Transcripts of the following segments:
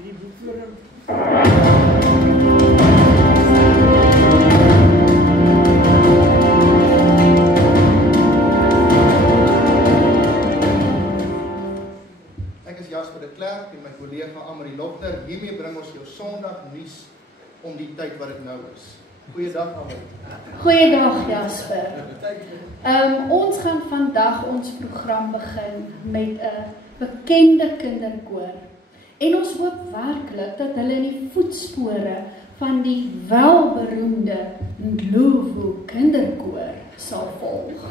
die boek voor hom. Ek is Jasper de Klerk en my collega Amarie Lopner. Hiermee bring ons jou Sondag nuus om die tyd wat dit nou is. Goeiedag Amarie. Goeiedag Jasper. Ons gaan vandag ons program begin met 'n bekende kinderkoor. En ons hoop werklik dat hulle in die voetspore van die welberoemde Ndlovu kinderkoor sal volg.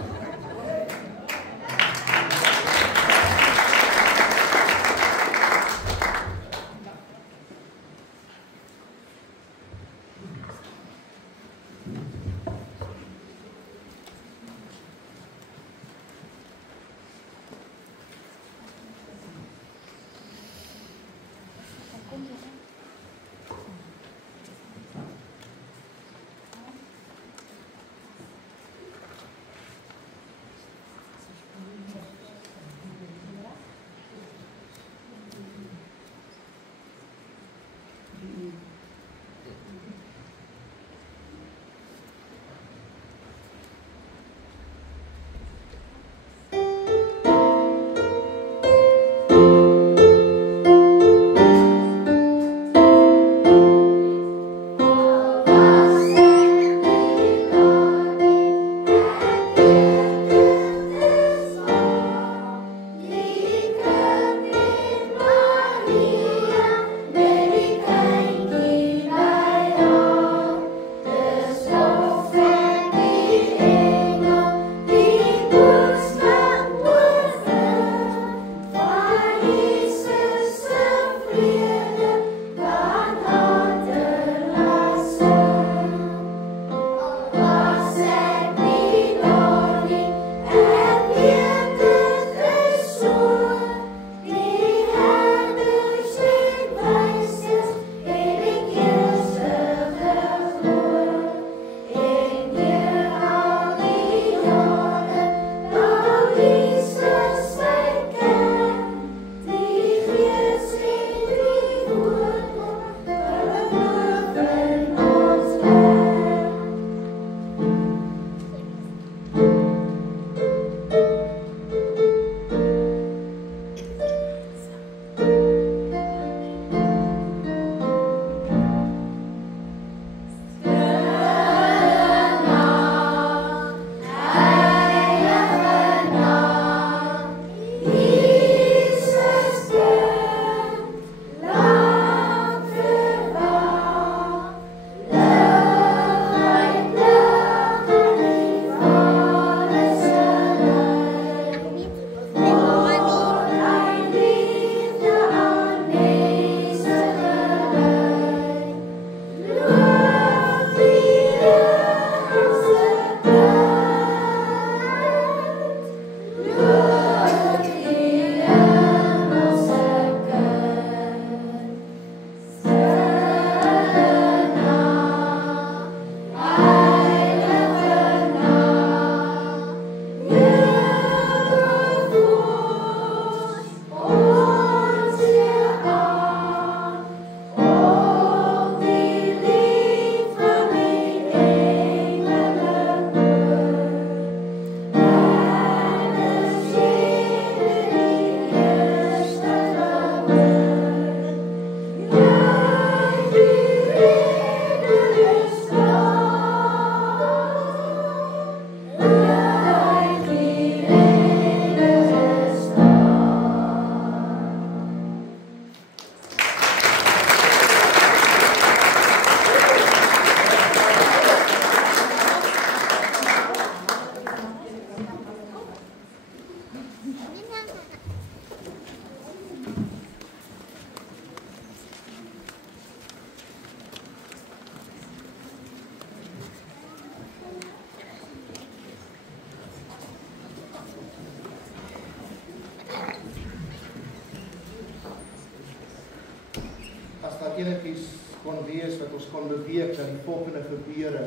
Enigiets kon wees wat ons kon beweeg dat die volgende gebeure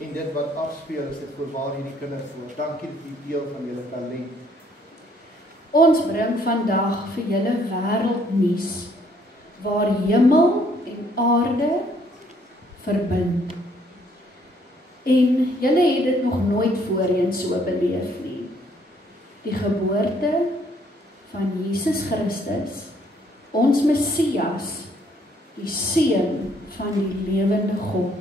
en dit wat afspeel is dit voorwaar hierdie kinders voor. Dankie vir die deel van julle talent. Ons bring vandag vir julle wêreldnuus. waar hemel en aarde verbind. En julle het dit nog nooit voorheen so beleef nie. Die geboorte van Jesus Christus, ons Messias, die Seun van die lewende God.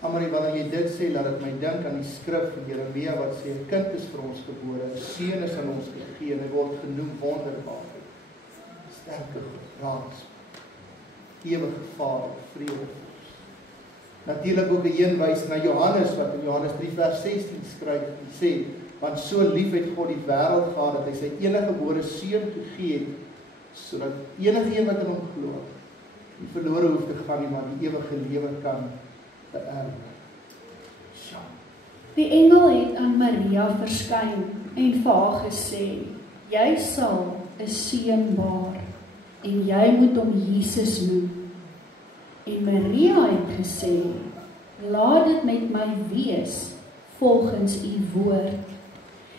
Amarie, wanneer jy dit sê, laat dit my dink aan die skrif van Jeremia wat sê, 'n kind is vir ons gebore, 'n seun is aan ons gegee en hy word genoem wonderbaar, sterke God, ewige Vader, vrede. Natuurlik ook 'n heenwys na Johannes wat in Johannes 3 vers 16 skryf en sê, want so lief het God die wêreld gehad dat hy sy enige gebore seun gegee het, sodat enige een wat in hom glo, nie verlore hoef te gaan nie, maar die ewige lewe kan beerwe. Die engel het aan Maria verskyn en vir haar gesê, jy sal 'n seun baar en jy moet hom Jesus noem. En Maria het gesê, laat dit met my wees volgens u woord.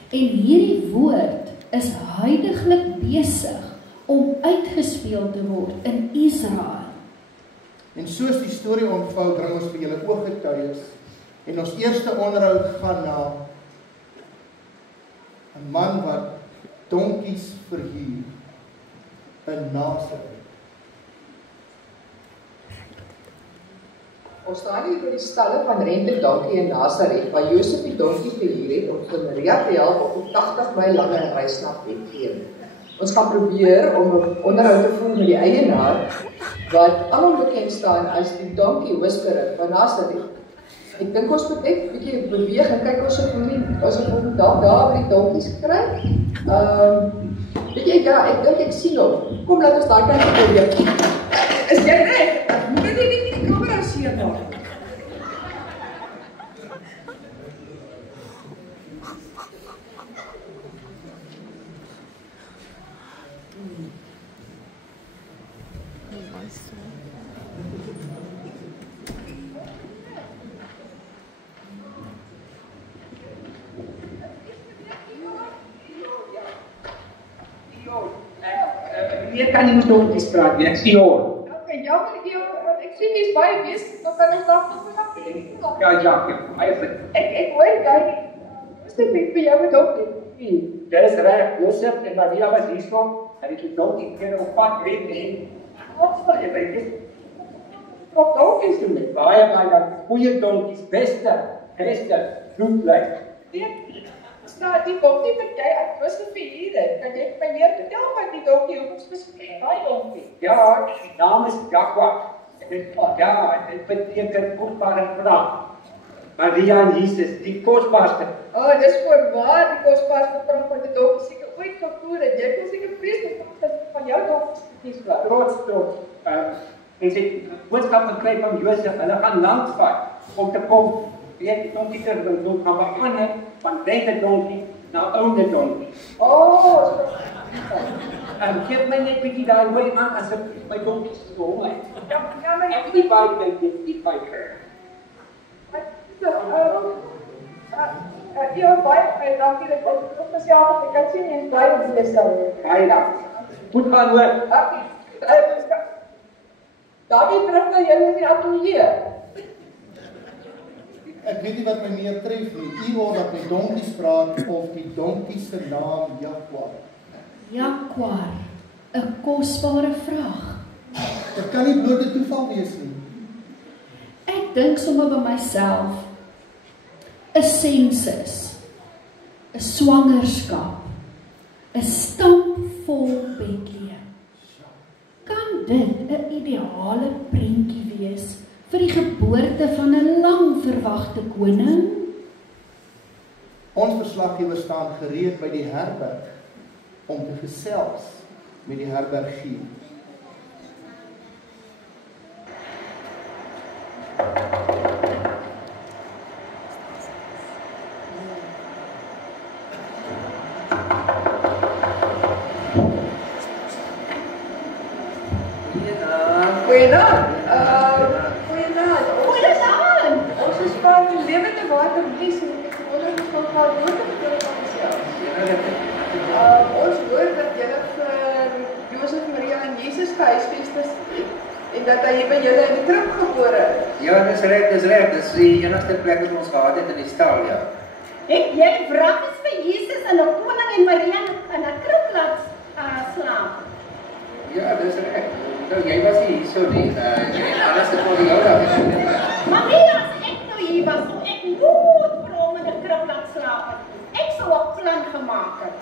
En hierdie woord is huidiglik besig om uitgespeel te word in Israel. En soos die storie ontvou, bring ons vir julle ooggetuies en ons eerste onderhoud gaan na 'n man wat donkies verhuur in Nazareth. Ons staan hier by die stalle van Rente Donkie in Nazareth, waar Josef die donkie verhuur het om vir Maria te help op die 80 myl lange reis na Bethlehem. Ons gaan probeer om 'n onderhoud te voer met die eienaar, wat alom bekend staan as die donkie whisperer van Nazareth. Ek dink ons moet net 'n bietjie beweeg en kyk of ons hom daar by die donkies kry. Weet jy, ja, ek dink ek sien hom. Kom, laat ons daai kant probeer. Is jy reg? Moet jy nie die kamera sien daar? Meneer kan nie met donkies praat nie, ek sien hoor. Okay, jammer, ek sien jy's baie besig, dan kan ons dalk nog vanaf. Ja, baie goed. Ek hoor jy, is dit net vir jou met donkie? Dis reg, Josef en Maria was hierso, en ek het donkie keer op pad weet en jy weet dit. Wat donkies doen met? Baie goeie donkies, beste, bloedblyk. Nou, die donkie wat jy uit Josephie het, kan jy my meer vertel wat die donkie, hoe spesifiek daai donkie? Ja, die naam is Jaguar. Ja, dit beteken kostbare vrag. Maria en Jesus, die kostbaarste. Dis voorwaar die kostbaarste vrag wat die donkie seker ooit gevoer het. Jy kon seker vreeslik van jou donkies kies was. Trots. En sy boodskap gekry van Josef, hulle gaan lank vat om te kom. Weet die donkie te doen, gaan verander van Rente Donkie na oude donkie. Geef my net bietjie daai mooi aan as ek my donkies gehoor het. Ja, maar Ek die baie dink die baie. Ja, baie dankie dat jy spesiaal ek kan sien jy's baie op die lys. Baie dankie. Goed gaan hoor. Dawie terug na julle in die ateljee. Ek weet nie wat my meer tref nie. U hoor dat die donkies praat of die donkie se naam Jaguar. Jaguar, 'n kosbare vrag. Dit kan nie blote toeval wees nie. Ek dink sommer by myself, 'n sensus, 'n swangerskap, 'n stampvol Bethlehem. Kan dit 'n ideale prentjie wees vir die geboorte van 'n lang verwagte koning? Ons verslaggewer staan gereed by die herberg om te gesels met die herbergier. Goeienaand. Ons is van Lewende Water Blies en ek wonder of ons gaan gesels. Ons hoor dat julle vir Josef, Maria en Jesus gehuisvestes en dat hy by julle in die krib gebore is. Ja, dis reg, dis die enigste plek wat ons gehad het in die stal, ja. Jy vra is vir Jesus en 'n koning en Maria in 'n krib laat slaap. Ja, dis reg. Nou, jy was nie hier so nie. Anders het vir jou daar gesit. Maria, as ek nou hier was, sou ek nooit vir hom in 'n krib laat slaap het. Ek sou 'n plan gemaak het.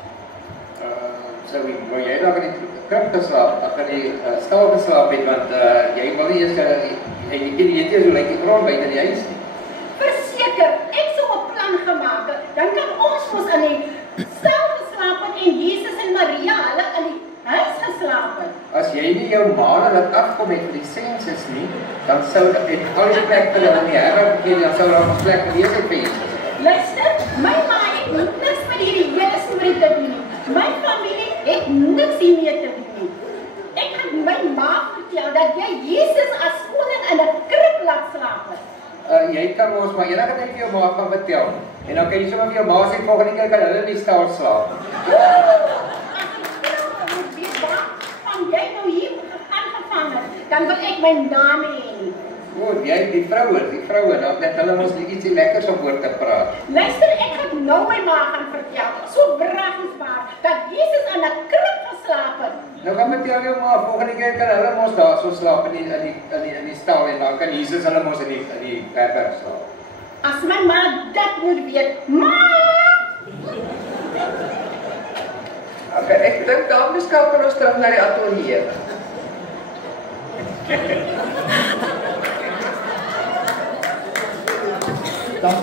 Wou jy daar in die krib geslaap, in die stal geslaap het, want jy wil nie eers, jy ken nie hoe lyk die grond buite die huis nie. Verseker, ek sou 'n plan gemaak het, dan kan ons mos in die stal geslaap het en Jesus en Maria hulle in die huis geslaap het. As jy nie jou maal laat afkom het vir die sensus nie, dan sou dit al die plek vir hulle in die herre gegee, dan sou daar 'n plek gewees het vir Jesus. Luister, my ma het niks met hierdie hele storie te doen nie. My familie het niks hiermee te doen nie. Ek het my ma vertel dat jy Jesus as koning in 'n krib laat slaap het. Jy kan ons maar enige tyd vir jou ma gaan vertel. En dan kan jy sommer vir jou ma sê volgende keer kan hulle in die stal slaap. Van jy nou hier aangevang het, dan wil ek my naam hê. Goed, jy die vroue, dan net hulle mos ietsie lekkers om oor te praat. Luister, ek het nou my ma gaan vertel, so wragensbaar, dat Jesus in 'n krib geslaap het. Nou kan vertel jou ma, volgende keer kan hulle mos daar so slaap in die stal en dan kan Jesus hulle mos in die herberg slaap. As my ma dit moet weet, ma! Okay, ek dink dan beskouw kan ons terug na die atelier.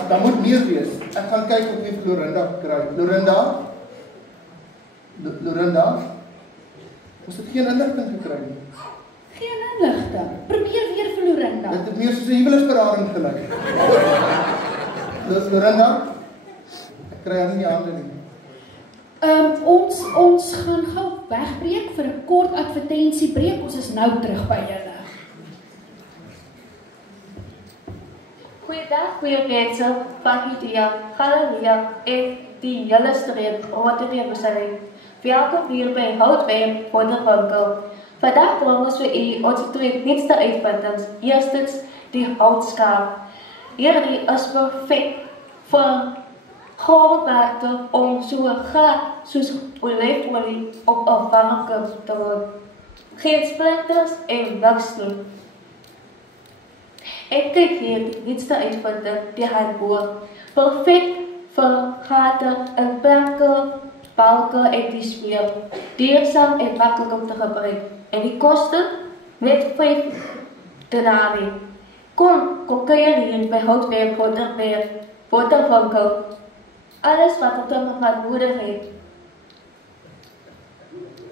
Dan moet meer wees. Ek gaan kyk of ek Lorinda kry. Lorinda? Ons het geen inligting gekry nie. Geen inligting. Probeer weer vir Lorinda. Dit het meer soos 'n huweliksberading gelyk. Lorinda? Ek kry haar nie in die hande nie. Ons gaan gou wegbreek vir 'n kort advertensiebreek. Ons is nou terug by julle. Goeiedag, goeie mense van Judea, Galilea en die hele streek rondom Jerusalem. Welkom hier by Houtwerk Wonderwinkel. Vandag bring ons vir u ons twee nuutste uitvindings. Eerstens die houtskaap. Hierdie is perfek vir grondwerke om so glad soos olyfolie op 'n warmte te word. Geen splinters en niks doen. Ek kyk hier die nuutste uitvinding, die handboor. Perfek vir gate en planke, balke en die smeer. Duurzaam en makkelijk om te gebruiken. En die kosten? Net 5 denari. Kom kuier hier by Houtwerk Wonderwinkel. Alles wat op dit moment nodig het.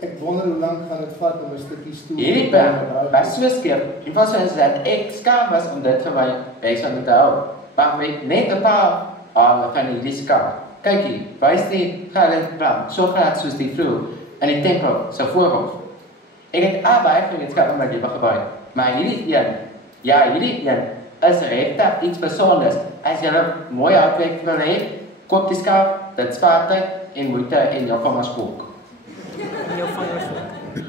Ek wonder hoe lank gaan dit vat om 'n stukkie stoel. Hierdie pen was so skerp. Die was so dat ek skaam was om dit vir my besig te hou. Maar met net 'n paar van die skaap. Kyk hier, wys die plan so glad soos die vloer in die tempel se voorhof. Ek het baie vriendskap met die gebruik. Maar hierdie een is regtig iets besonders. As jy 'n mooi houtwerk wil hê, koop die skaap, dit spaar tyd en moeite en jou kom as boek.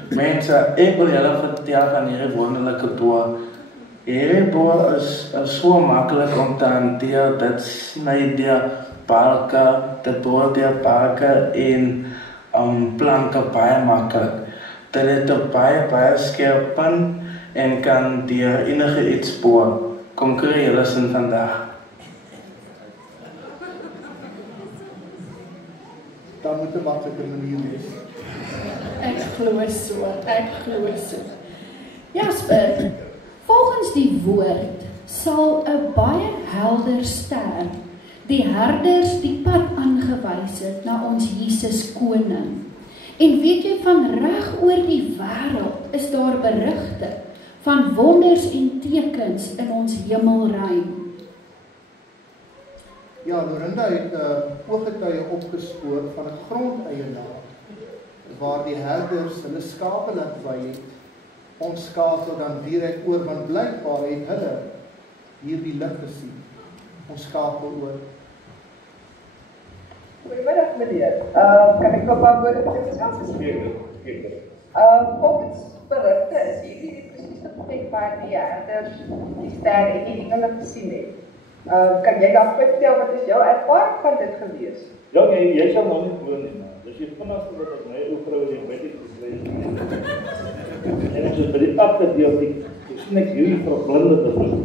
Mense, ek wil julle vertel van hierdie wonderlike boor. Hierdie boor is so maklik om te hanteer. Dit sny deur balke, dit boor deur balke en planke baie maklik. Dit het 'n baie skerp punt en kan deur enige iets boor. Kom kry julle sin vandag. Dan moet 'n maklike manier wees. Ek glo so. Jasper, volgens die woord sal 'n baie helder ster die herders die pad aangewys het na ons Jesus koning. En weet jy, van reg oor die wêreld is daar berigte van wonders en tekens in ons hemelruim. Ja, Lorinda het ooggetuie opgespoor van 'n grondeienaar waar die herders hulle skape laat wei het. Ons skakel dan direk oor, want blykbaar het hulle hierdie lig gesien. Ons skakel oor. Goeiemiddag meneer. Kan ek 'n paar woorde met u gesels? Volgens berigte is hierdie presies die plek waar die herders die ster en die engele gesien het. Kan jy dan vertel wat is jou ervaring van dit gewees? Ja, jy sal nou nie glo nie, maar dis die vinnigste wat ek my ou vrou in die bed het gekry. En ons is by die afgedeel, ek sien ek hierdie verblinde persoon.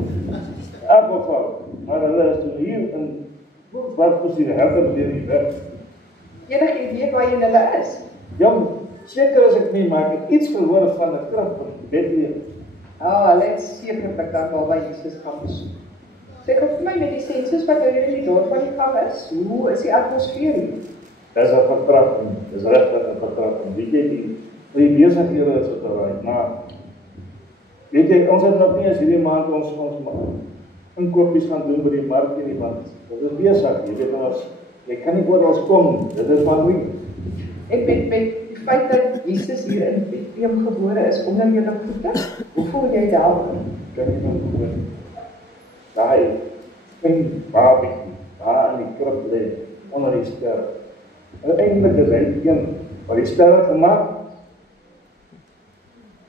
Afgeval, maar hulle is toen hier in wat was die herder weer nie weg. Enige idee waar jy hulle is? Ja, seker as ek nie, maar ek het iets gehoor van 'n krag van Bethlehem. Hulle het sekerlik dan waar by Jesus gaan besoek. Sê gou vir my met die sensus wat hier in die dorp van die gang is, hoe is die atmosfeer hier? Dis 'n vertragting, dis regtig 'n vertragting. Weet jy die besighede is op die raai, maar weet jy, ons het nog nie as hierdie maand ons inkopies gaan doen by die mark in die maand. Dit is besig, jy weet ons, jy kan nie oral kom, dit is maar moeilik. Ek met die feit dat Jesus hier in Bethlehem gebore is onder julle voete, hoe voel jy daaroor? Kan jy nou voel? Daai een babie, daar in die krib lê, onder die ster. En eintlik is hy die een wat die ster gemaak.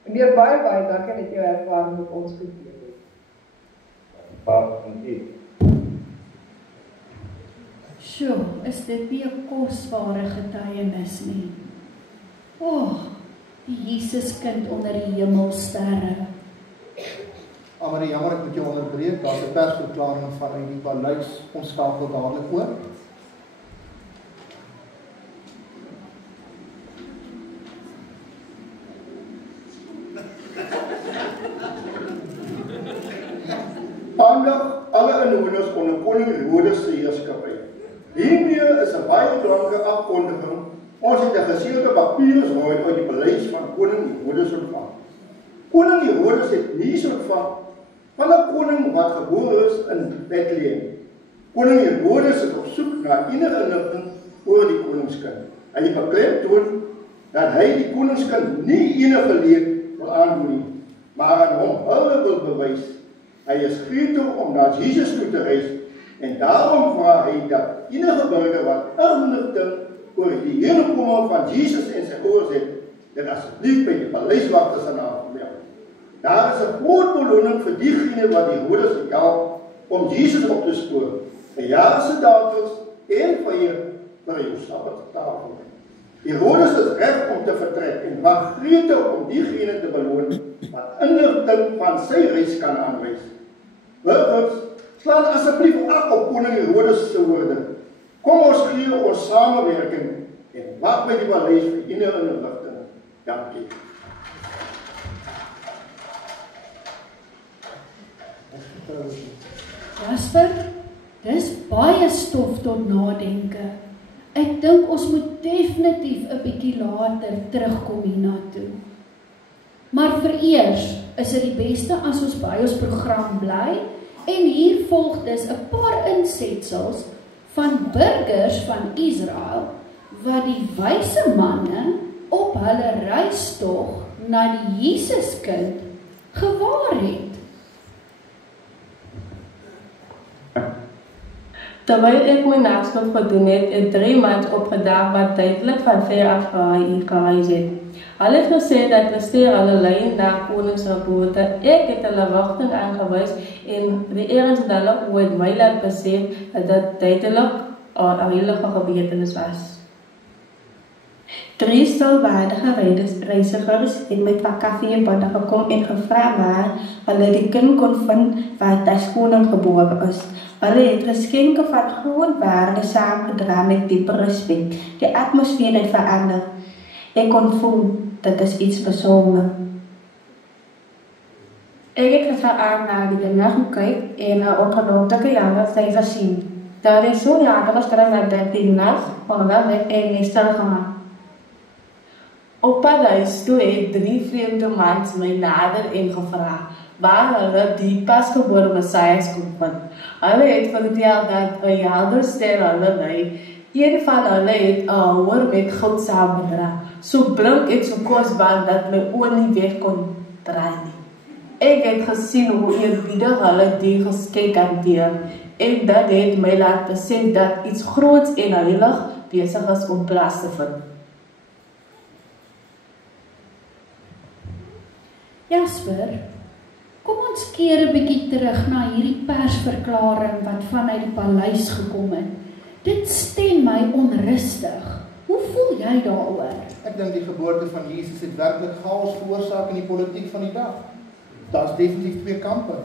Meneer baie dankie dat jou ervaring met ons gedeel het. Dankie. Sjoe, is dit nie 'n kosbare getuienis nie? Die Jesuskind onder die hemelsterre. Amarie, jammer ek moet jou onderbreek, daar's 'n persverklaring vanuit die paleis, ons skakel dadelik oor. Maandag alle inwoners onder koning Herodes se heerskappy. Hiermee is 'n baie belangrike afkondiging. Ons het 'n geseëlde papiersrooi uit die paleis van koning Herodes ontvang. Koning Herodes het nuus ontvang van 'n koning wat gebore is in Bethlehem. Koning Herodes is op soek na enige inligting oor die koningskind. Hy het beklemtoon dat hy die koningskind nie enige leed wil aandoen nie, maar aan hom hulde wil bewys. Hy is gretig om na Jesus toe te reis en daarom vra hy dat enige burger wat inligting oor die heelkoming van Jesus en sy ouers het, dit asseblief by die paleiswagters aan aanmeld. Daar is 'n groot beloning vir diegene wat die Herodes help om Jesus op te spoor. Verjaar se datums en vir jou sabbattafel. Herodes is reg om te vertrek en wag gretig om diegene te beloon wat inligting van sy reis kan aanwys. Burgers, slaan asseblief ag op koning Herodes se woorde. Kom ons gee ons samewerking en wag by die paleis vir enige inligting. Dankie. Jasper, dis baie stof tot nadenke. Ek dink ons moet definitief 'n bietjie later terugkom hiernatoe. Maar vereers is dit die beste as ons by ons program bly en hier volg dus 'n paar insetsels van burgers van Israel wat die wyse manne op hulle reistog na die Jesuskind gewaar het. Terwyl ek my naskof gedoen het 3 mans opgedaag wat duidelik van ver af gereis het. Hulle het gesê dat hulle steer hulle lyn na koningsgeboorte. Ek het hulle rigting aangewys en die eerste hulle ooit my laat besef dat dit duidelik 'n heilige gebeurtenis was. 3 stilwaardige reisigers het met wat koffie en botter gekom en gevra waar hulle die kind kon vind wat as koning gebore is. Hulle het geskenke van groot waarde saamgedra met diepe respek. Die atmosfeer het verander. Ek kon voel dat is iets besonder. Ek het gegaan na die nag gekyk en 'n ongelooflike jare sy gesien. Daar is so jare gestreng dat die nag van weg en stil gemaak. Op pad huis toe het 3 vreemde mans my nader en gevra waar hulle die pasgebore Messias kon vind. Hulle het vertel dat 'n helderster hulle lei. Een van hulle het 'n hoor met goud saamgedra. So blink en so kosbaar dat my oë nie weg kon draai nie. Ek het gesien hoe eerbiedig hulle die geskenk hanteer. En dat het my laat besef dat iets groots en heilig besig is om plaas te vind. Jasper, kom ons keer 'n bietjie terug na hierdie persverklaring wat vanuit die paleis gekom het. Dit stem my onrustig. Hoe voel jy daaroor? Ek dink die geboorte van Jesus het werklik chaos veroorsaak in die politiek van die dag. Daar's definitief twee kampe.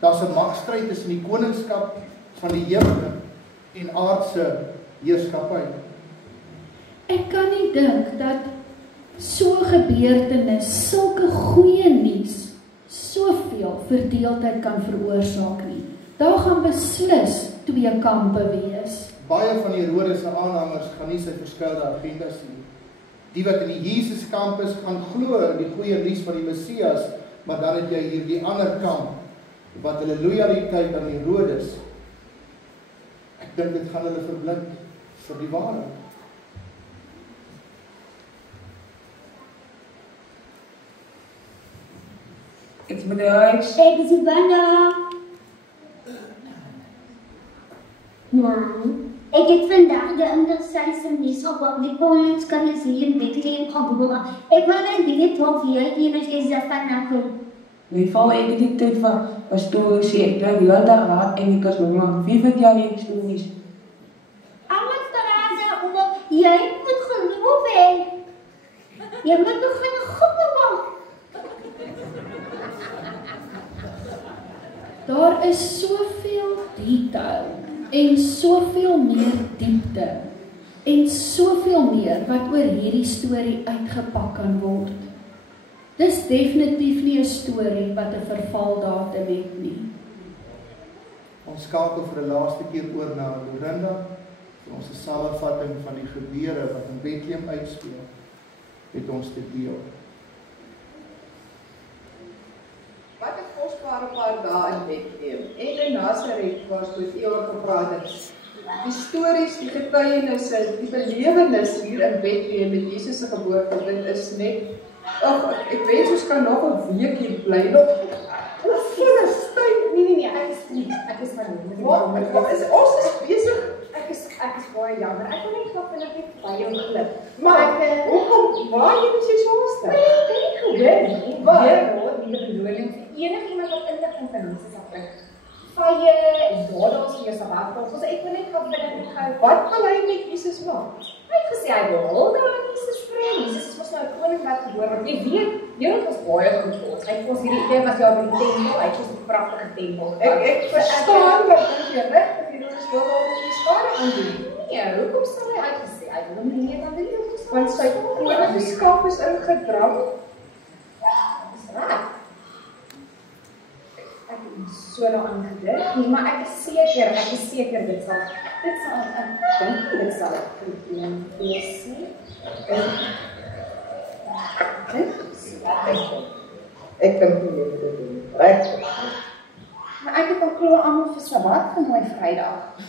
Daar's 'n magstryd tussen die koningskap van die hemel en aardse heerskappy. Ek kan nie dink dat so 'n gebeurtenis, sulke goeie nuus, soveel verdeeldheid kan veroorsaak nie. Daar gaan beslis twee kampe wees. Baie van Herodes se aanhangers gaan nie sy verskeide agendas sien. Die wat in die Jesus kamp is, gaan glo in die goeie nuus van die Messias, maar dan het jy hier die ander kamp wat hulle lojaliteit aan Herodes. Ek dink dit gaan hulle verblind vir die waarheid. It's bedoeld. Ek is Ivana. Nou, ek het vandag de interessante nuus op die koningskinders hier in Bethlehem gebore. Ek wil net weet of jy enigstens daarvan nakom. Wie val ek die tyd van pastoor sê ek wil heel daar raad en ek is nommer. Wie weet jy nie stories? Alles daar oor jy moet geloof hê. Jy moet nog geen God maak. Daar is soveel detail en soveel meer diepte en soveel meer wat oor hierdie storie uitgepak kan word. Dis definitief nie 'n storie wat 'n vervaldatum het nie. Ons skakel vir 'n laaste keer oor na Lorinda vir ons samevatting van die gebeure wat in Bethlehem uitspeel met ons te deel. Wat 'n kosbare paar dae in Bethlehem en in Nasaret waar ons eeuwig gepraat het. Die stories, die getuienisse, die belewenis hier in Bethlehem met Jesus se geboorte, dit is net ek wens ons kan nog 'n week hier bly. Ons Nee, ek is van ons is besig. Ek is baie jammer. Ek wil net gou vinnig by jou klip. Maar hoekom waar jy is so haaste? Ek het gehoor nie. Waar die bedoeling enigiemand wat inligting van ons is afkry. Vye en daardie vir jou Sabbat. So ek wil net gou vinnig gou wat gaan hy met Jesus maak? Hy het gesê hy wil hulde aan Jesus vra. Jesus was nou 'n koning wat gebore word. Jy weet, Here was baie goed vir ons. Hy het ons hierdie idee was ja by die tempel. Hy het ons 'n pragtige tempel. Ek verstaan dat jy reg dat jy ons wil op die skare aandoen. Nee, hoekom sal hy uitgesê? Hy wil hom nie aan die want sy koningskap is ingedrang. Dis reg. Ek het so nou aangedink. Nee, maar ek is seker dit sal ek dink dit sal wees nie. Ek dink nie jy moet dit doen. Reg. Maar ek het al glo almal vir Sabbat genooi Vrydag.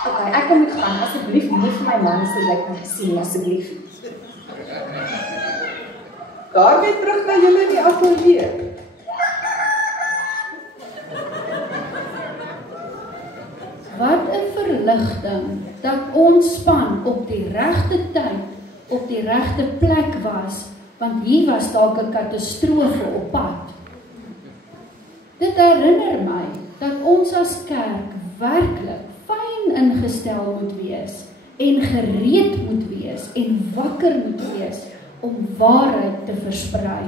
Okay, ek moet gaan. Asseblief nie vir my man sê jy kan gesien asseblief. Daar weer terug na julle in die ateljee. Wat 'n verligting dat ons span op die regte tyd, op die regte plek was, want hier was dalk 'n katastrofe op pad. Dit herinner my dat ons as kerk werklik fyn ingestel moet wees en gereed moet wees en wakker moet wees om waarheid te versprei.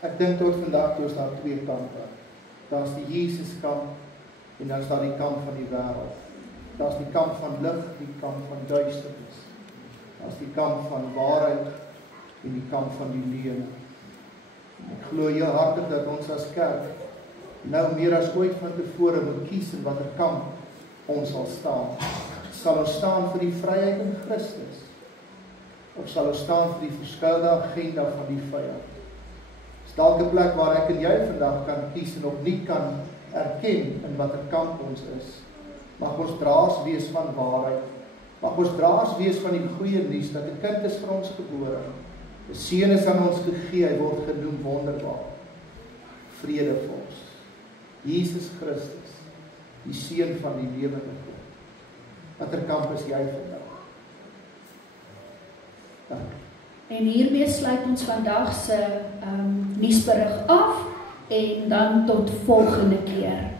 Ek dink tot vandag toe is daar twee kampe. Daar's die Jesus kamp en dan is daar die kamp van die wêreld. Daar's die kamp van lig, die kamp van duisternis. Daar's die kamp van waarheid en die kamp van die leuen. Ek glo heel hartig dat ons as kerk nou meer as ooit van tevore moet kies in watter kamp ons sal staan. Sal ons staan vir die vryheid in Christus? Of sal ons staan vir die verskeide agenda van die vyand? Dis dalk 'n plek waar ek en jy vandag kan kies en opnuut kan erken in watter kamp ons is. Mag ons draers wees van waarheid. Mag ons draers wees van die goeie nuus dat 'n kind is vir ons gebore. 'n Seun is aan ons gegee, hy word genoem wonderbaar. Vrede vir ons. Jesus Christus, die Seun van die lewende God. Watter kamp is jy vandag? En hiermee sluit ons vandag se nuusberig af en dan tot volgende keer.